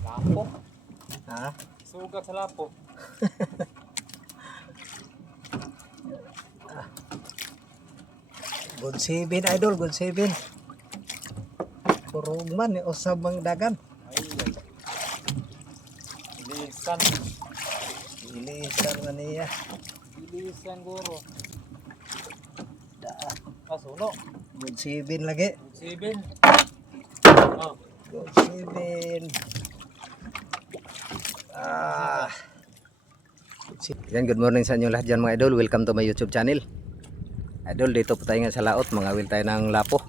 Lapo. Ha? Sugat sa lapo. Good 7 idol, good 7. Kurog man ni usab ang dagan. Ay. Ilisan. Ilisan man niya. Ilisan guro. Kasuno. Good 7 lagi. 7. Oh. Good 7. Yan, good morning sa inyo lahat dyan mga idol. Welcome to my YouTube channel. Idol, dito po tayo nga sa laot. Mangawil tayo ng lapo.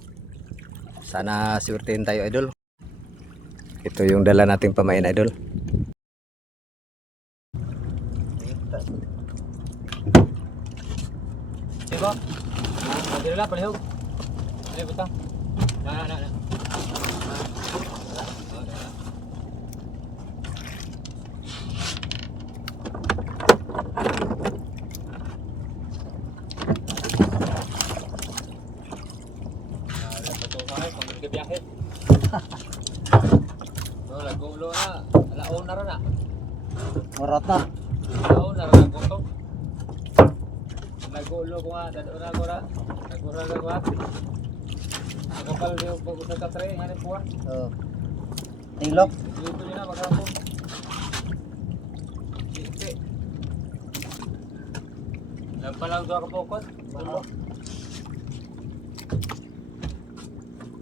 Sana swertein tayo idol. Ito yung dala nating pamain idol. Diba? Dito lang, palihog. Dito butang. Na. Biyahe. No, lagulo na. Alaon na rin na. Marat na. Alaon na rin ako to. Lagulo ko nga. Dado na ko na. Nagura na ko at. Nakapal yung pag-usag ka tre. Nga po ah. Tilok. Dito nyo na maghapon. Dito. Lampalang doon ako focus. Tulo.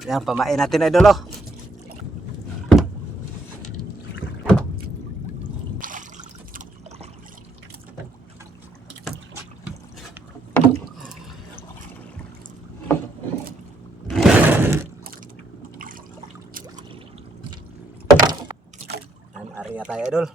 Yan, pamain natin idol oh. Yan, area tayo idol.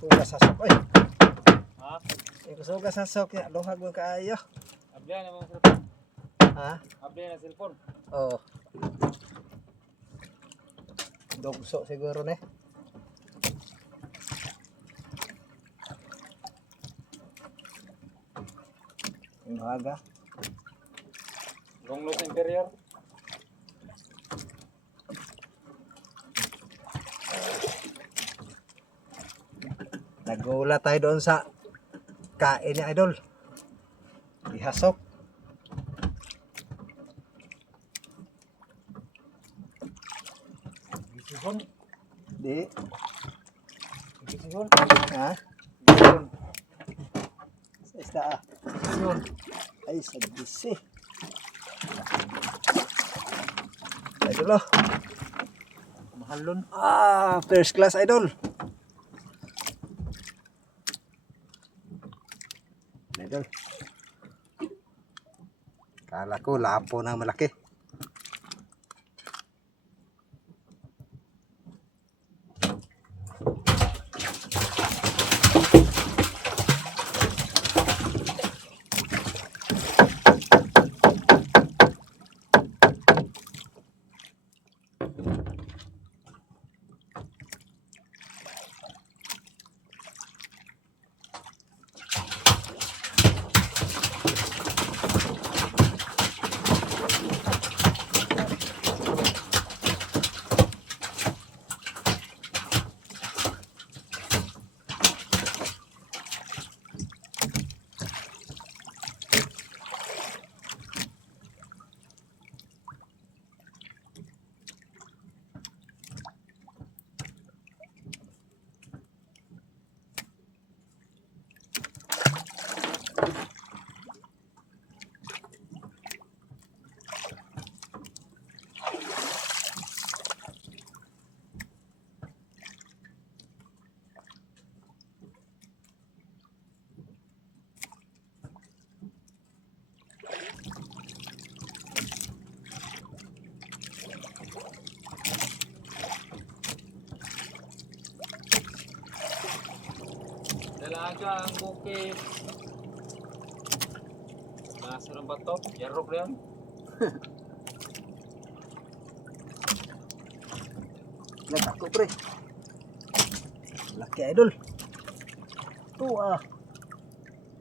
Suga sasok oy. Ha? Suga sasok ya, luhag mo kaayo. Abdiyan na mga cellphone. Ha? Abdiyan na cellphone. Oh. Dogso siguro ne. Yung haga. Gonglos interior. Nagula tayo doon sa kain ni idol. Ihasok. Gisihon. Di. Gisihon. Ha? Gisihon. Sa isda ah. Gisihon. Ay, sa gisi. Idol oh. Mahalon. First class idol. Idol. Kala ko lapo ng malaki. ka ang bukid. Nasa ng bato, yarok na yan. Latak ko pre. Laki idol. Ito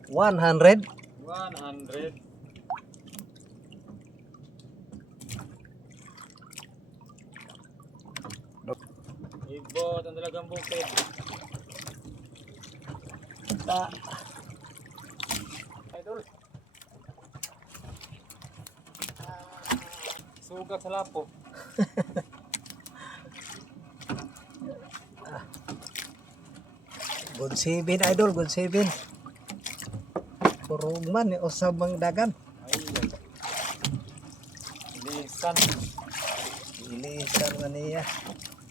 100. 100. Ibot ang dalagang bukid. Ta. Idol. Sugat sa lapo. Good 7 idol, good 7. Kurong man ni usab ang dagan. Ay. Ilisan. Ilisan man niya.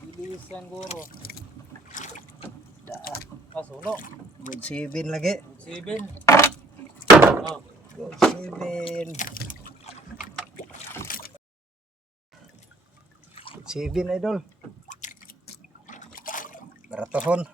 Ilisan guro. Suno. Good 7 lagi. 7. Oh. Good 7. Good 7 idol. Baratohon.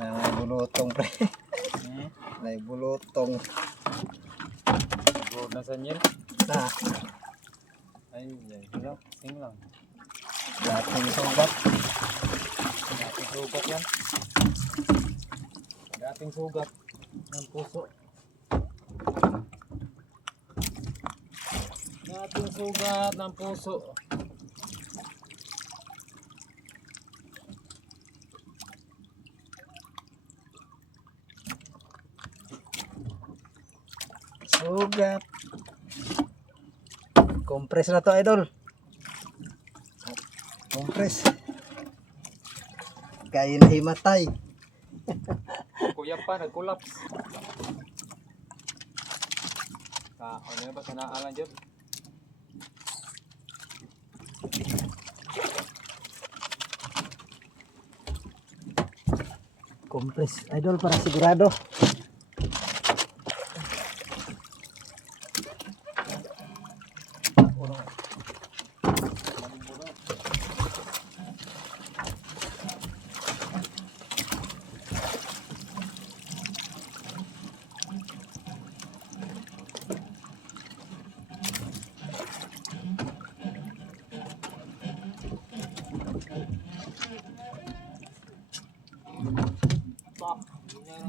Naibulutong pre. Naibulutong. Good na sa nyel. Ah, Ay, lang. Sing lang. dating sugat. Dating sugat yan. Dating sugat ng puso. Dating sugat ng puso. Sugat. Kompres na to idol. Kompres. Kaya na himatay. Kuya pa, nag-collapse. Ano ba sa naalan dyan? Kompres idol para sigurado.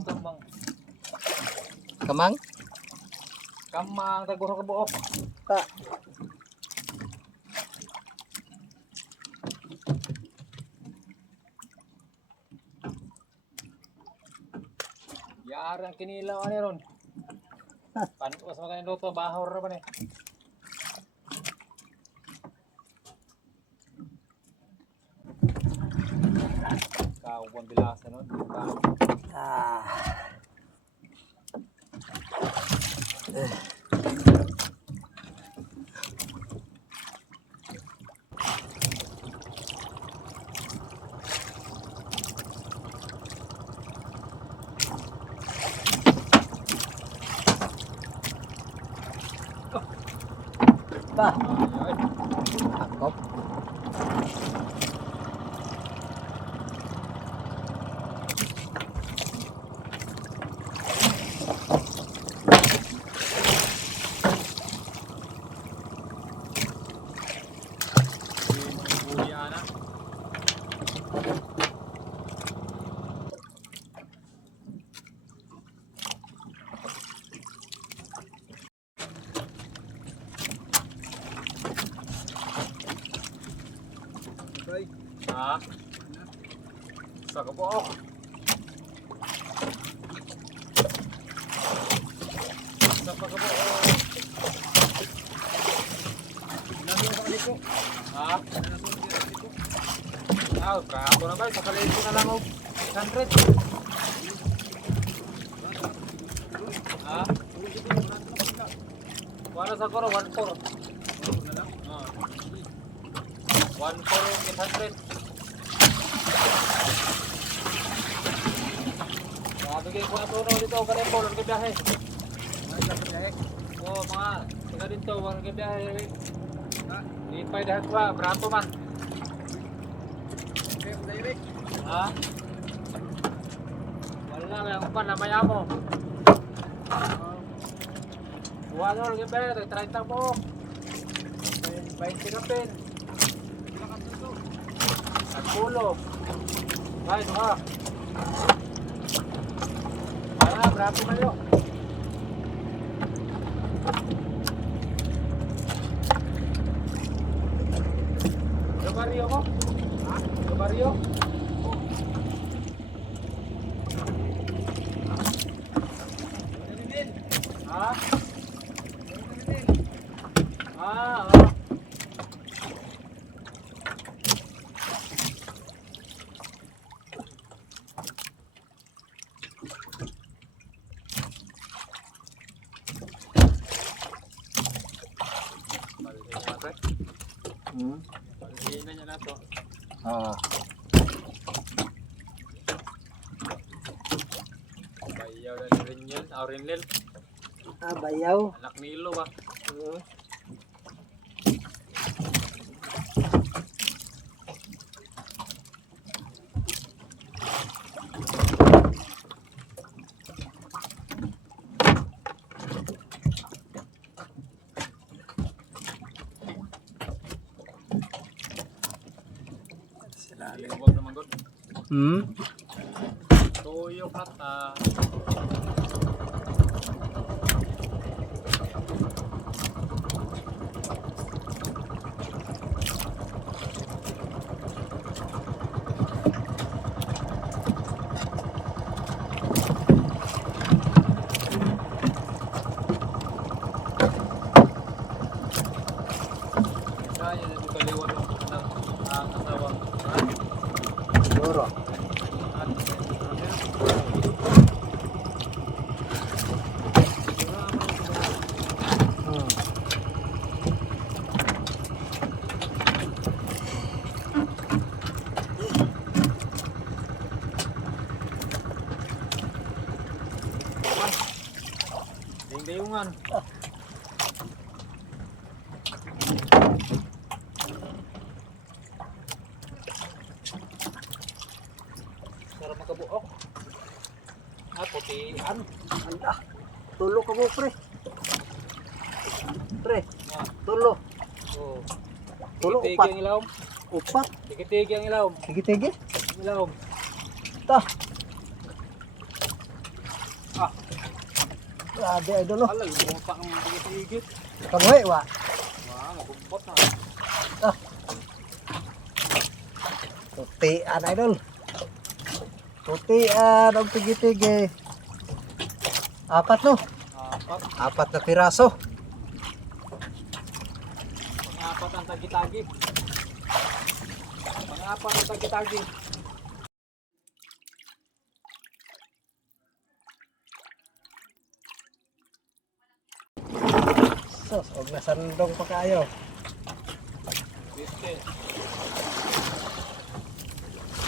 Kamang. Kamang? Kamang, taguro ka buok. Ta. Yara ang kinilaw ani ron. Panos mo kayo luto, bahor na ba ni? Kawan bilasa nun. Ah. Ta. Ay, Akop. buya na. Ha? Sa kabuok. Sa pagkabuok. Ha? Ah, bravo na ba? Sakalayin ko na lang o 100. Ha? Para sa koro, 1-4. Na lang? 1-4 800. Grabe bigay ko na tunaw dito, kanay po, lang biyahe. Oo, mga, taga dito, lang biyahe. Lipay dahil ko ha, brato man. Ha? Wala, may ako pa, namaya mo. Buha nyo, lang biyahe, 30 po. 20 na pin. At pulo. Ay, ito ka. Para, brato man yun. Barrio ko? Ha? Barrio? Ha? Oo. Palihin niya na to. Oo. Bayaw na rin yun. Aurinil. Bayaw. Anak ni Ilo ba? Huwag naman good. Toyo kata. Kaya na kaliwan ng asawa. Siguro. Ding-dayungan. Para makabuok. Putian. Anda. Tulo ka mo, pre. Pre, Ah, tulo. oh. Tulo, Tigit-tigit upat. ang ilawom. Upat. Tigit-tigit ang ilawom. Sige-sige. Ilawom. Ta. Ah, Grabe, idol. alal mo pa ang tigit-tigit. Kamuhi, wa. Wah, magumpot na. Putian, idol. Putian, ang tigi-tigi. Apat, no? Apat. Apat na piraso. Pang-apat ang tagi-tagi. Pang-apat ang tagi-tagi. Sos, og nasandong pa kayo. Biske.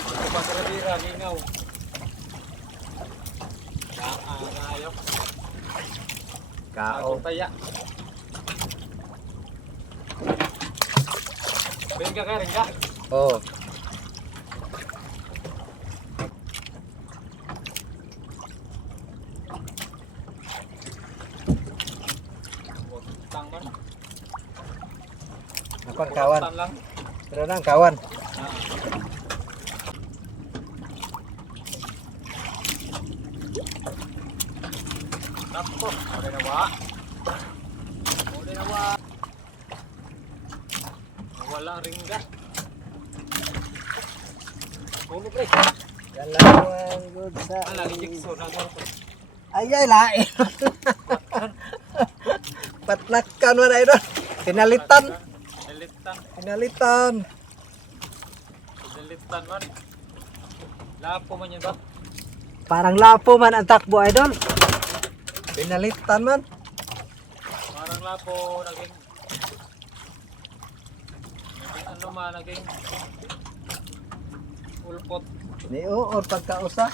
Ito pa tira-tira, lingaw. Ayok. Kao. Agong taya. Ben ka rin ka? Oh. Huwag utang man. Ako ang kawan. Utang lang. Pero na ang kawan. Ah. Tapos, okay na wa. Okay na wa. Walang ringga. Puno pre. Dalawang good sa... Ang lagi jigsaw na mo. Ay, lain. Patlakan mo na idol. Pinalitan. Dalitan. Pinalitan. Dalitan man. Lapo man yun ba? Parang lapo man ang takbo idol. Pinalitan man. Parang lapo naging ano man naging ulpot. Ni uod pagkausa.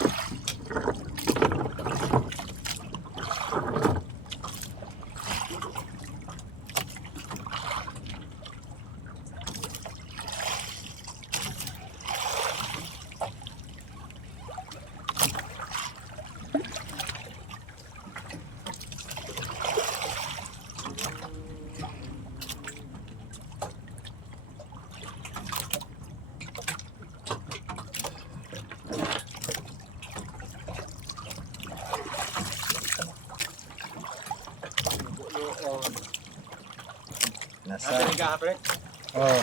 Nasa. Ate ka pre. Oh.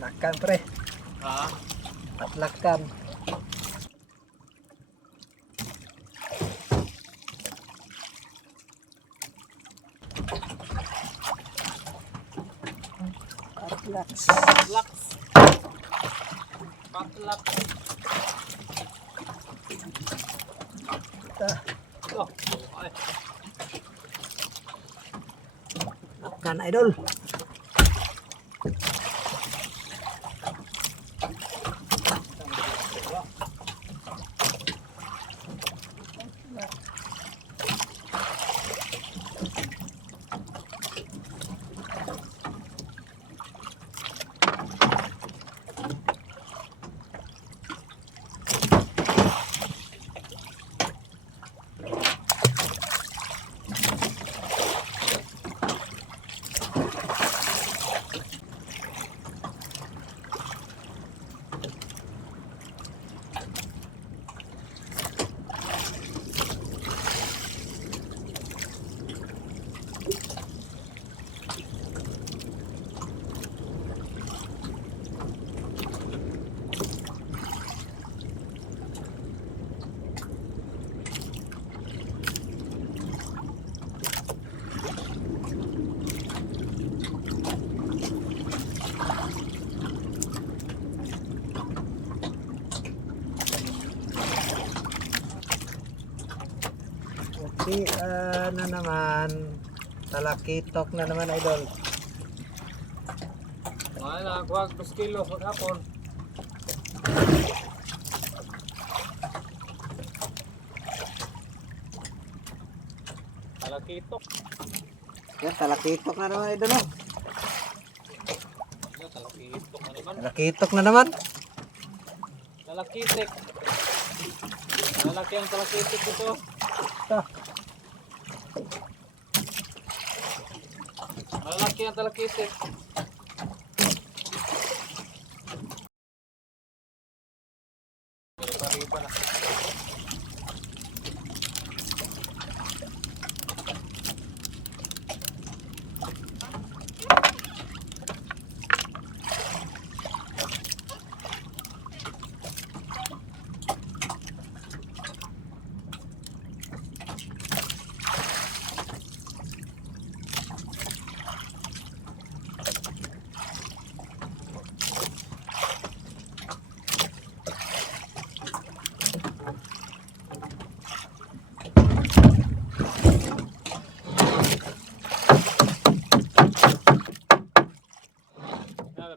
Lakan pre. Ha? At lakan. Patlaks. Laks. Patlak. Oh, ay. Lakan idol. Okay, na naman. Talakitok na naman idol. Ay, nakakuha 2 kilo hapon. Talakitok. Yan, talakitok na naman idol. Oh. Talakitok na naman. Talakitok na naman. Talakitik. Malaki ang talakitik ito. Ah, Malaki ang talakitik. Riba na.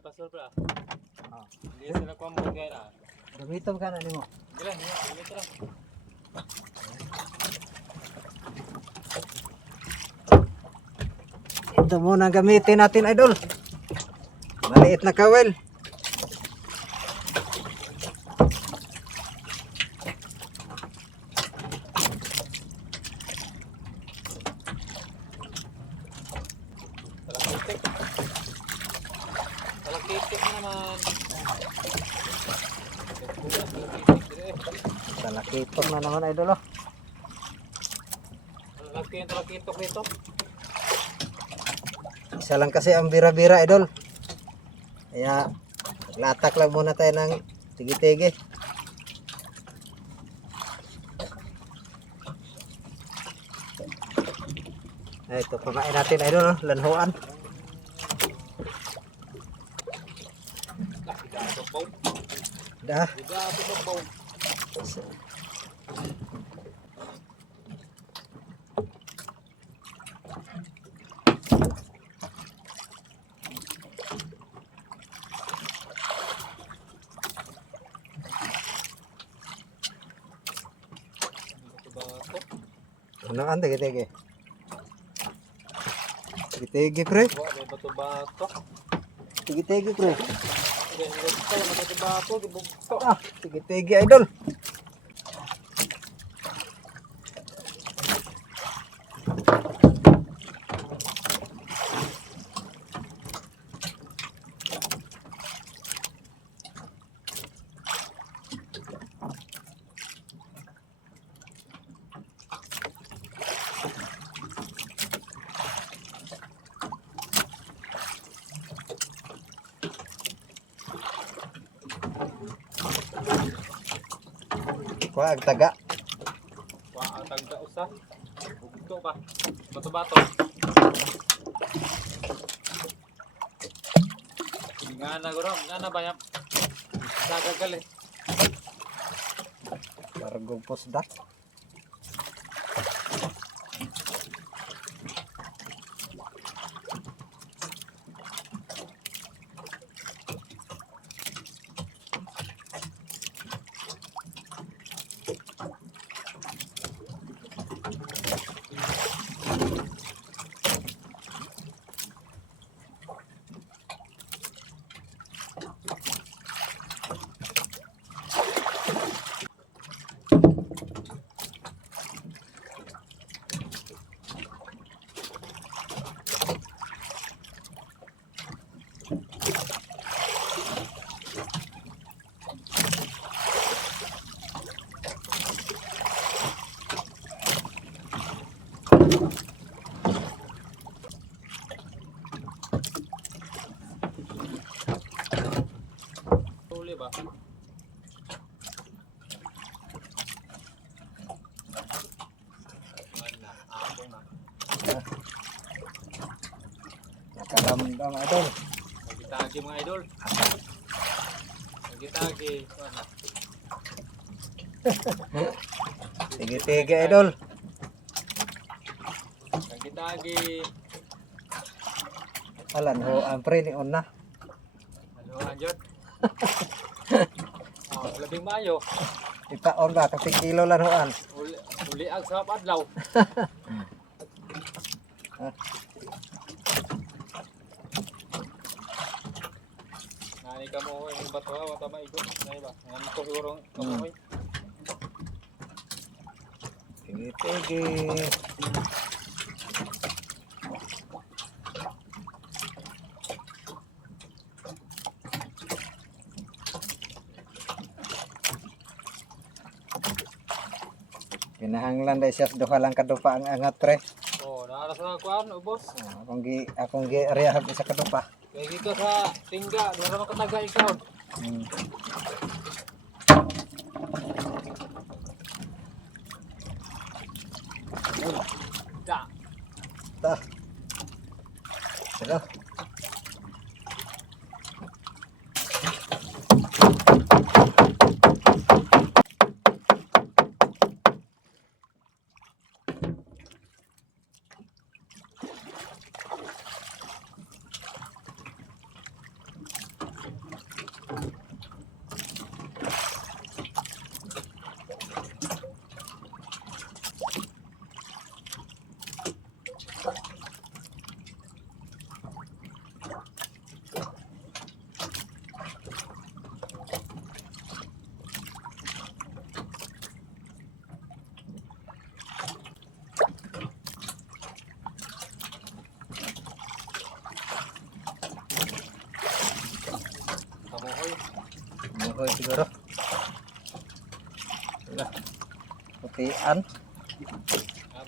Pastor pra. ah. Hindi sila kuha mo kaya na. Gamitom ka na nimo. Hindi lang, hindi lang. Ito muna ang gamitin natin idol. Maliit na kawel. Talakitik. Talakitik na naman. Talakitok na naman idol. Oh. Malaki ang talakitok nito. Isa lang kasi ang bira-bira idol. Kaya latak lang muna tayo ng tigi-tigi. Ay, ito pakain natin idol, no? Lanhuan. Ah, Diba, tumabaw. ano ang tege-tege? Tege-tege pre. May bato-bato. Tege-tege pre. May bato-bato. Dibugto. Ah, tege-tege idol. Kuha ang taga. Wah, ang tagda usa. Bugto ba? Bato-bato. Nga na ba yan? Nagagal eh. Bargong posdak. Huli ba? Ako na. Nakaramdam idol. Nagitagi mga idol. Nagitagi. Ano? Tege-tege idol. Nagitagi. Alan ho ang pre ni on na. Ano nga dyan? Labing Mayo. Itaon ba kasi kilo lan hoan. Uli ang sa adlaw. Nani ka mo yung bato wata maigo. Nani ba? Nani ko siguro kamoy. Tege-tege. Kinahanglan dahil siya duha lang kadupa ang angat pre. Oh, naaras na kuan ubos. Akong gi arehab sa kadupa. Kaya dito sa tingga, dara man kataga ikaw. Hmm. Da. Ta. Hello. Kamoy. Muhoy siguro. Wala. Putian.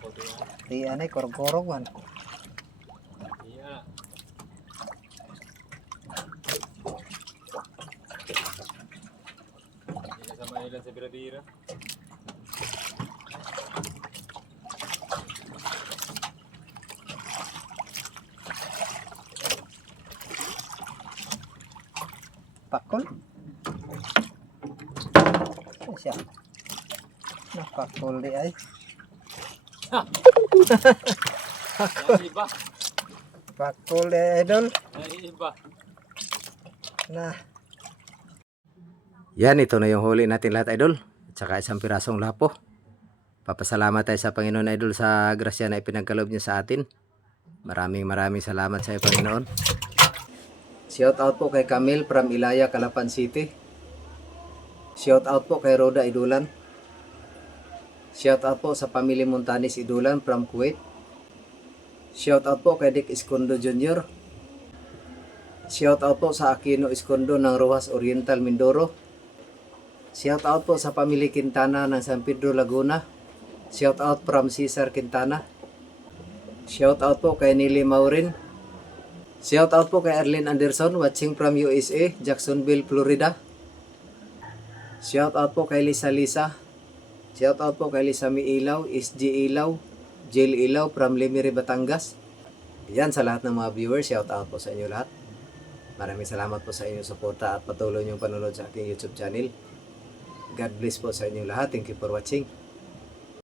Puti yan. Putian ay korog-korog man. Iya. Hindi na sa Manila sa Bira-Bira. Pakol. Pakul di ay. Ay, iba. Pakul di idol. Ay, iba. Na. Yan, ito na yung huli natin lahat idol. At saka isang pirasong lapo. Papasalamat tayo sa Panginoon idol sa grasya na ipinagkaloob niya sa atin. Maraming salamat sa iyo Panginoon. Shout out po kay Camille from Ilaya, Calapan City. Shout out po kay Roda Idulan. Shout out po sa pamilya Montanis Idulan from Kuwait. Shout out po kay Dick Escondo Jr. Shout out po sa Aquino Escondo ng Rojas Oriental, Mindoro. Shout out po sa pamilya Quintana ng San Pedro, Laguna. Shout out from Cesar Quintana. Shout out po kay Nili Maurin. Shout out po kay Arlene Anderson watching from USA, Jacksonville, Florida. Shout out po kay Lisa Lisa. Shout out po kay Lisa Mi Ilaw, SG Ilaw, Jill Ilaw from Limiri, Batangas. Yan sa lahat ng mga viewers, shout out po sa inyo lahat. Maraming salamat po sa inyong suporta at patuloy niyong panonood sa aking YouTube channel. God bless po sa inyo lahat. Thank you for watching.